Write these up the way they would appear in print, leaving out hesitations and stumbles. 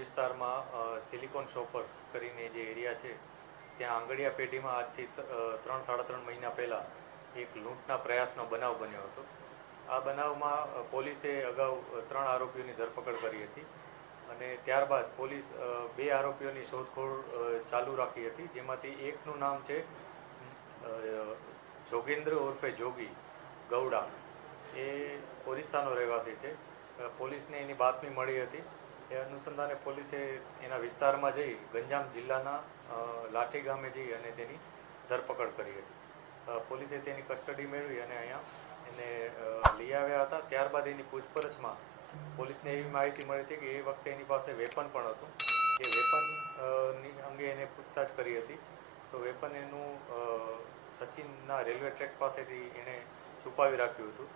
વિસ્તારમાં silicon shoppers કરીને જે એરિયા છે ત્યાં આંગડિયા પેઢીમાં આજથી 3-3.5 મહિના પહેલાં એક લૂંટના પ્રયાસનો બનાવ બન્યો હતો. આ બનાવમાં પોલીસે અગાઉ 3 આરોપીઓની ધરપકડ કરી હતી અને ત્યારબાદ પોલીસ 2 આરોપીઓની શોધખોળ ચાલુ રાખી હતી, જેમાંથી એકનું નામ છે જોગેન્દ્ર ઉર્ફે જોગી ગૌડા. એ ઓરિસ્સાનો રહેવાસી છે. પોલીસને એની બાતમી મળી હતી. એ અનુસંધાને પોલીસે એના વિસ્તારમાં જઈ ગંજામ જિલ્લાના લાઠી ગામે જઈ અને તેની ધરપકડ કરી હતી. પોલીસે તેની કસ્ટડી મેળવી અને અહીંયા એને લઈ આવ્યા હતા. ત્યારબાદ એની પૂછપરછમાં પોલીસને એવી માહિતી મળી હતી કે એ વખતે એની પાસે વેપન પણ હતું. એ વેપનની અંગે એને પૂછતાછ કરી હતી તો વેપન એનું સચિનના રેલવે ટ્રેક પાસેથી એણે છુપાવી રાખ્યું હતું.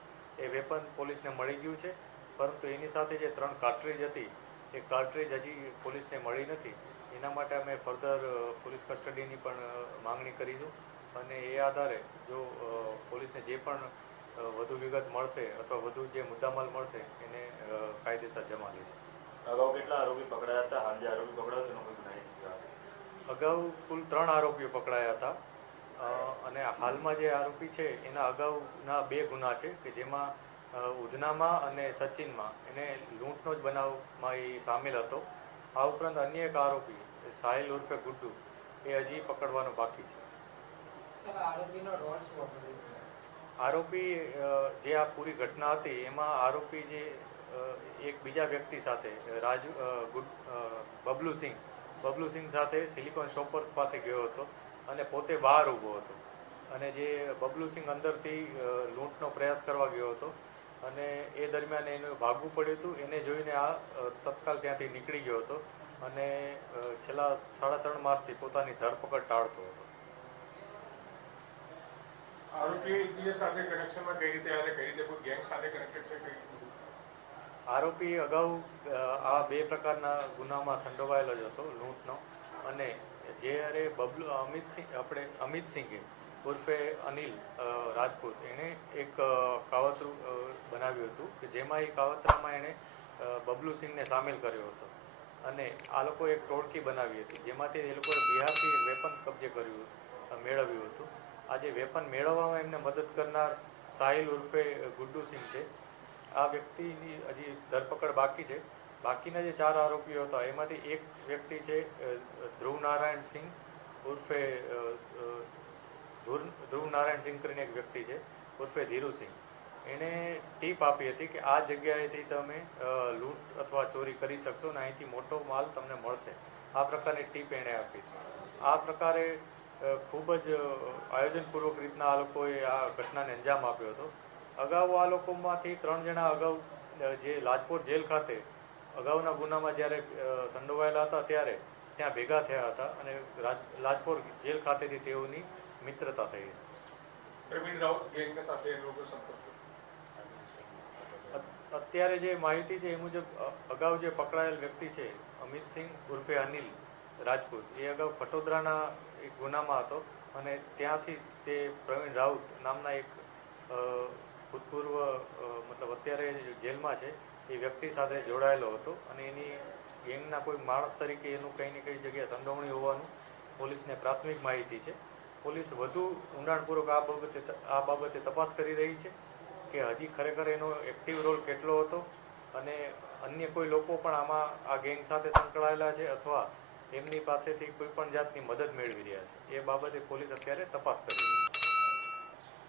એ વેપન પોલીસને મળી ગયું છે, પરંતુ એની સાથે જે 3 કાર્ટ્રીજ હતી એ કાર્ટ્રીજ હજી પોલીસને મળી નથી. એના માટે અમે ફર્ધર પોલીસ કસ્ટડીની પણ માંગણી કરીશું અને એ આધારે જો પોલીસને જે પણ વધુ વિગત મળશે અથવા વધુ જે મુદ્દામાલ મળશે એને કાયદેસર જમા લઈશું. અગાઉ કેટલા આરોપી પકડાયા હતા? હાલ જે આરોપી પકડાયો તેનો કોઈ માહિતી? અગાઉ કુલ 3 આરોપીઓ પકડાયા હતા અને હાલમાં જે આરોપી છે એના અગાઉના 2 ગુના છે કે જેમાં ઉધનામાં અને સચિનમાં એને લૂંટનો જ બનાવમાં એ સામેલ હતો. આ ઉપરાંત અન્ય એક આરોપી સાહિલ ઉર્ફે ગુડ્ડુ એ હજી પકડવાનો બાકી છે. આરોપી જે આ પૂરી ઘટના હતી એમાં આરોપી જે એક બીજા વ્યક્તિ સાથે બબલુ સિંહ સાથે સિલિકોન શોપર્સ પાસે ગયો હતો અને પોતે બહાર ઊભો હતો અને જે બબલુ સિંહ અંદરથી લૂંટનો પ્રયાસ કરવા ગયો હતો અને એ દરમિયાન એને ભાગવું પડ્યું હતું. એને જોઈને આ તત્કાલ ત્યાંથી નીકળી ગયો હતો અને છેલ્લા 3.5 માસથી પોતાની ધરપકડ ટાળતો હતો. આરોપી એકબીજા સાથે કનેક્શનમાં કઈ રીતે આવે, કઈ રીતે કોઈ ગેંગ સાથે કનેક્ટેડ છે? આરોપી અગાઉ આ 2 પ્રકારના ગુનામાં સંડોવાયેલો જ હતો લૂંટનો. અને જ્યારે અમિત સિંઘે ઉર્ફે અનિલ રાજપૂત એણે એક કાવતરું બનાવ્યું હતું કે જેમાં એ કાવતરામાં એણે બબલુ સિંહને સામેલ કર્યો હતો અને આ લોકો એક ટોળકી બનાવી હતી જેમાંથી એ લોકોએ બિહારથી એક વેપન કબજે મેળવ્યું હતું. આ જે વેપન મેળવવામાં એમને મદદ કરનાર સાહિલ ઉર્ફે ગુડ્ડુ સિંહ છે, આ વ્યક્તિની હજી ધરપકડ બાકી છે. બાકીના જે 4 આરોપીઓ હતા એમાંથી એક વ્યક્તિ છે ધ્રુવ નારાયણ સિંહ કરીને એક વ્યક્તિ છે ઉર્ફે ધીરુસિંહ. એણે ટીપ આપી હતી કે આ જગ્યાએથી તમે લૂંટ અથવા ચોરી કરી શકશો અને અહીંથી મોટો માલ તમને મળશે. આ પ્રકારની ટીપ એણે આપી હતી. આ પ્રકારે ખૂબ જ આયોજનપૂર્વક રીતના આ લોકોએ આ ઘટનાને અંજામ આપ્યો હતો. અગાઉ આ લોકોમાંથી 3 જણા અગાઉ જે લાજપોર જેલ ખાતે અગાઉના ગુનામાં જ્યારે સંડોવાયેલા હતા ત્યારે ત્યાં ભેગા થયા હતા અને લાજપોર જેલ ખાતેથી તેઓની મિત્રતા થઈ હતી. અત્યારે જે માહિતી છે એ મુજબ અગાઉ જે પકડાયેલ વ્યક્તિ છે અમિત સિંહ ઉર્ફે અનિલ રાજપૂત, એ અગાઉ ખટોદરાના એક ગુનામાં હતો અને ત્યાંથી તે પ્રવીણ રાઉત નામના એક ભૂતપૂર્વ અત્યારે જેલમાં છે એ વ્યક્તિ સાથે જોડાયેલો હતો અને એની ગેંગના કોઈ માણસ તરીકે એનું કંઈ ને કઈ જગ્યાએ સંડોવણી હોવાનું પોલીસને પ્રાથમિક માહિતી છે. પોલીસ વધુ ઊંડાણપૂર્વક આ બાબતે તપાસ કરી રહી છે કે હજી ખરેખર એનો એક્ટિવ રોલ કેટલો હતો અને અન્ય કોઈ લોકો પણ આમાં આ ગેંગ સાથે સંકળાયેલા છે અથવા એમની પાસેથી કોઈ પણ જાતની મદદ મેળવી રહ્યા છે. એ બાબતે પોલીસ અત્યારે તપાસ કરી રહી છે.